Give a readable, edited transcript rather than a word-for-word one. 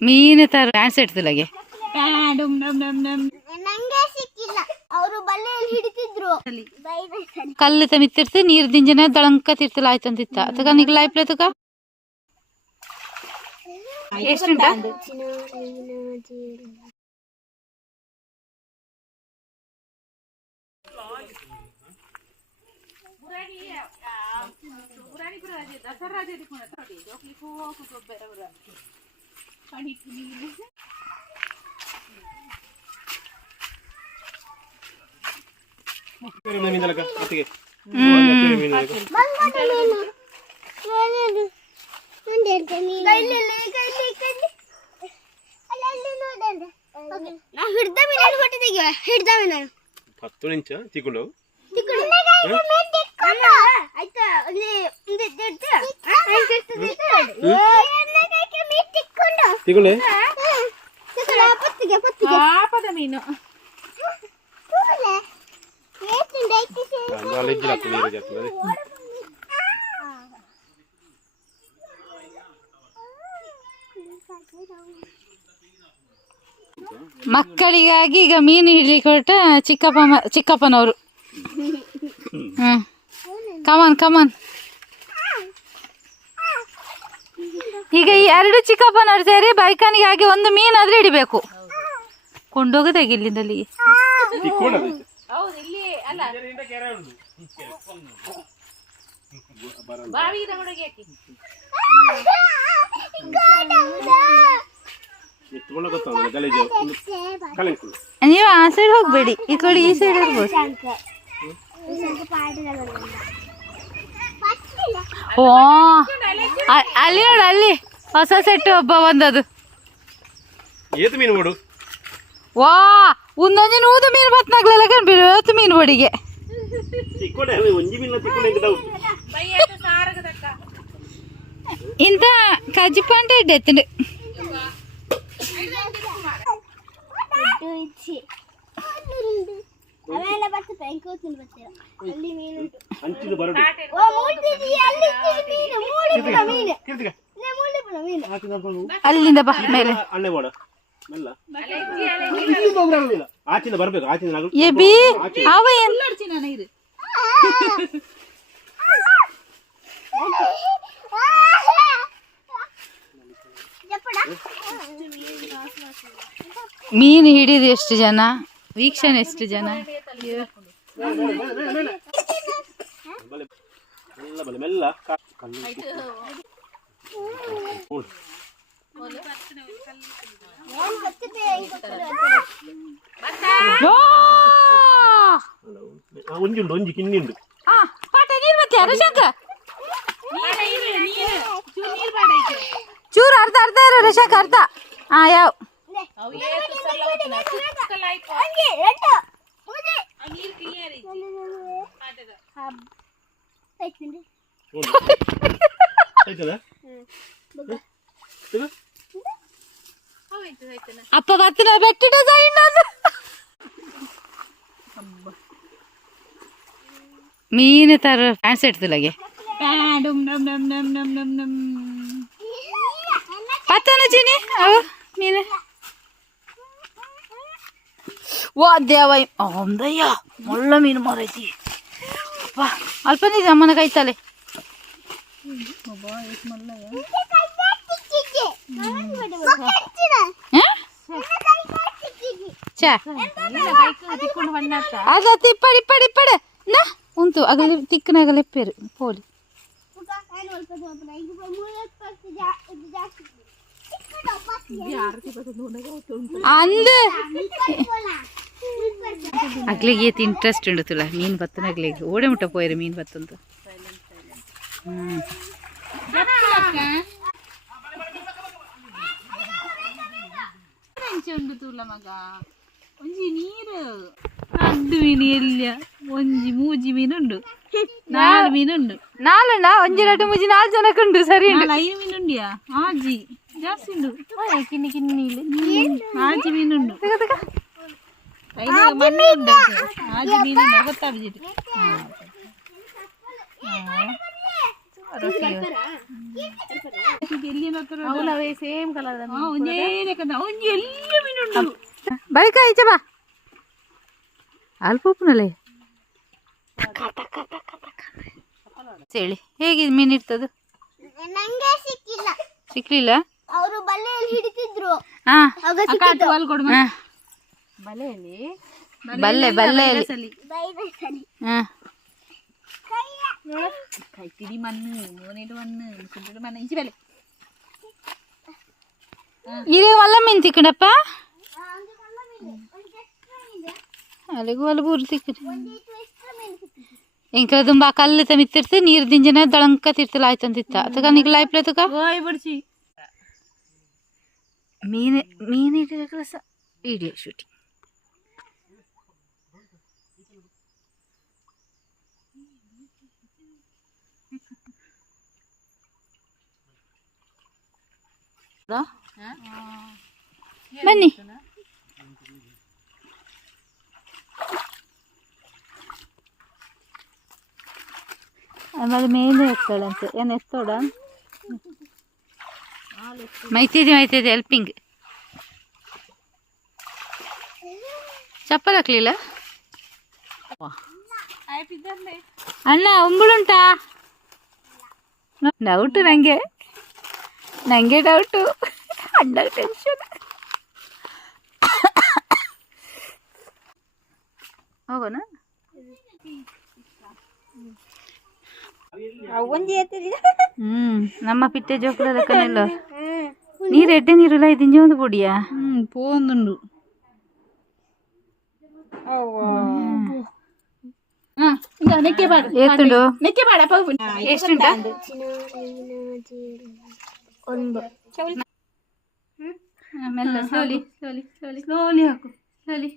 ಮೀನು ತರ ಡ್ಯಾನ್ಸ್ ಇಡ್ತಿಲ್ಲಗೆ ಕಲ್ಲು ತಮಿತ್ತಿರ್ತಿ ನೀರ್ ದಿಂಜನ ದಳಂಕ ತಿರ್ತಿಲ್ಲ ಆಯ್ತಂತಿತ್ತ ಅದಕ್ಕ ನಿಗ್ಲ ಆಯ್ಪ್ಲೆ ತಕ ಎಷ್ಟುಂಟ ಹತ್ತು ನಿಮಿಷ ತಿಕ್ಕೊಂಡು ತಿಕ್ಕೊಂಡೆ ಮೀನು ಮಕ್ಕಳಿಗಾಗಿ ಈಗ ಮೀನು ಹಿಡ್ಲಿಕ್ಕೆ ಹೊರಟ ಚಿಕ್ಕಪ್ಪನವರು ಕಮಾನ್ ಕಮಾನ್ ಈಗ ಈ ಎರಡು ಚಿಕ್ಕಪ್ಪನವ್ರು ಸೇರಿ ಬೈಕನಿಗಾಗಿ ಒಂದು ಮೀನಾದ್ರೂ ಹಿಡಿಬೇಕು ಕೊಂಡೋಗದಾಗಿ ಇಲ್ಲಿಂದ ಅಲ್ಲಿಗೆ ನೀವು ಆ ಸೈಡ್ ಹೋಗ್ಬೇಡಿ ಈ ಕಡೆ ಈ ಸೈಡ್ ಹೋಗ್ಬೋದು ಓ ಅಲ್ಲಿ ನೋಡು ಅಲ್ಲಿ ಹೊಸ ಸೆಟ್ ಒಬ್ಬ ಬಂದದು ವಾ ಒಂದೊಂದು ನೂದು ಮೀನು ಬತ್ನಾಗ್ಲೆಲ್ಲ ಕಣ್ಬಿಡು ಮೀನು ಬಡಿಗೆ ಇಂತ ಕಜ್ಜಿಪಂಟ ಇಡ್ಡೆತ್ತಂಡು ಅಲ್ಲಿಂದ ಬಾ ಮೇಲೆ ಅವ ಮೀನು ಹಿಡಿದು ಎಷ್ಟು ಜನ ವೀಕ್ಷಣೆ ಎಷ್ಟು ಜನ ಒಂಜಿ ಕಿನ್ನಿಂಡು ಚೂರು ಅರ್ಧ ಅರ್ಧ ಇರೋ ರಶಾಕ್ ಅರ್ಧ ಯಾವ ಅಪ್ಪ ಬತ್ತನ ಬೆಟ್ಟಿಟ ಮೀನು ತರ ಫ್ಯಾನ್ಸ್ ಇಡ್ತಿಲ್ಲಗೆ ಪತ್ತನ ಚೀನಿ ಅವು ಮೀನು ಓ ದೇವ ಒಂದಯ್ಯ ಒಳ್ಳೆ ಮೀನು ಮಾರೈತಿ ಅಲ್ಪ ನಿಜ ಅಮ್ಮನ ಕೈತಲೆ ಅದ ತಿಪ್ಪಡಿ ಪಡಿ ಪಡ ನಾ ಉಂಟು ಅಗಲ ತಿಕ್ಕನಾಗಲೇ ಪೇರು ಪೋಲಿ ಅಂದ್ ಅಗ್ಲಿಗೆ ಏತ್ ಇಂಟ್ರೆಸ್ಟ್ ಉಂಡುತ್ತಲ್ಲ ಮೀನು ಬತ್ತನ ಅಗ್ಲಿಗೆ ಓಡೆ ಮುಟ್ಟ ಪೋಯ್ರೆ ಮೀನು ಬತ್ತಂತ ಮಗ ಒಂಜಿ ನೀರು ಅಡ್ಡು ಮೀನು ಎಲ್ಲ ಒಂಜಿ ಮೂಜಿ ಮೀನುಂಡು ನಾಲು ಮೀನುಂಡು ನಾಲಣ್ಣ ಒಂಜಿ ಎರಡು ಮೂಜಿ 4 ಜನಕ್ಕುಂಡು ಸರಿ 5 ಮೀನುಂಡಿಯಾ ಆಜಿ ಜಾಸ್ತಿ ಉಂಡು ಕಿನ್ನಿ ಕಿನ್ನಿ ಆಜಿ ಮೀನುಂಡು ಮಣ್ಣುಂಡು ಆಜಿ ಮೀನುಂಡು ಗೊತ್ತಾಗ್ಬಿಟ್ಟು ಎಲ್ಲಿ ಅವನವೇ ಸೇಮ್ ಕಲರ್ ಒಂಜೇ ಒಂಜಿ ಎಲ್ಲ ಮೀನುಂಡು ಬೈಕ ಈಚೆ ಬಾ ಅಲ್ಪ ಉಪ್ಪುನಲ್ಲೇ ಹೇಳಿ ಹೇಗೆ ಮೀನು ಇರ್ತದ ನಂಗೆ ಸಿಕ್ಕಿಲ್ಲ ಸಿಕ್ಲಿಲ್ಲ ಅವರು ಬಲೆಯಲ್ಲಿ ಹಿಡಿತಿದ್ರು ಹಾ ಬಲೆಯಲ್ಲಿ ಬಲ್ಲೆಯಲ್ಲಿ ಹಾ ಕೈತಿಡಿ ಮಣ್ಣು ಮೋನೇಡು ಮಣ್ಣು ಕುಂಟು ಮಣ್ಣು ಇಂಚಿ ಬೆಲೆ ಇರೇ ಒಲ್ಲ ಮೀನು ತಿಕ್ಕಡಪ್ಪ ಅಲ್ಲಿಗೂ ಒಲ್ಲ ಬೂರು ತಿಕ್ಕಡಿ ಎಂಕಲ ತುಂಬಾ ಕಲ್ಲು ಮಿತ್ತಿರ್ತಿ ನೀರು ದಿಂಜನ ದಳಂಕ ತಿರ್ತಲ ಆಯ್ತಂತಿತ್ತ ಅದಕ್ಕ ನಿಗ್ಲ ಆಯ್ಪ್ಲೆ ತಕ ಬಿಡ್ಸಿ ಮೀನು ಹಿಡಿದ ಕೆಲಸ ವಿಡಿಯೋ ಶೂಟಿಂಗ್ ಬನ್ನಿ ಆಮೇಲೆ ಮೇಲೆ ಎತ್ತಾಳಂತೆ ಏನು ಎತ್ತೋಡ ಮೈತಿದೆ ಹೆಲ್ಪಿಂಗ್ ಚಪ್ಪಲ್ ಹಾಕ್ಲಿಲ್ಲ ಅಣ್ಣ ಉಂಬಳುಂಟಾ ಡೌಟು ನಂಗೆ ಡೌಟು ಅಣ್ಣ ಟೆನ್ಷನ್ ಹೋಗೋಣ ನಮ್ಮ ಪಿಟ್ಟೆ ಜೋಕುಲ ಕನೆಲ್ಲ ನೀರು ಎಡ್ಡೆ ನೀರುಲ್ಲ ಇದಿಂಜ ಒಂದು ಪೊಡಿಯಾ ಪೋಂದುಂಡು ಎತ್ತುಂಡು ಎಷ್ಟುಂಟ ಮೆಲ್ಲ ಸ್ಲೋಲಿ ಹಾಕು ಸ್ಲೋಲಿ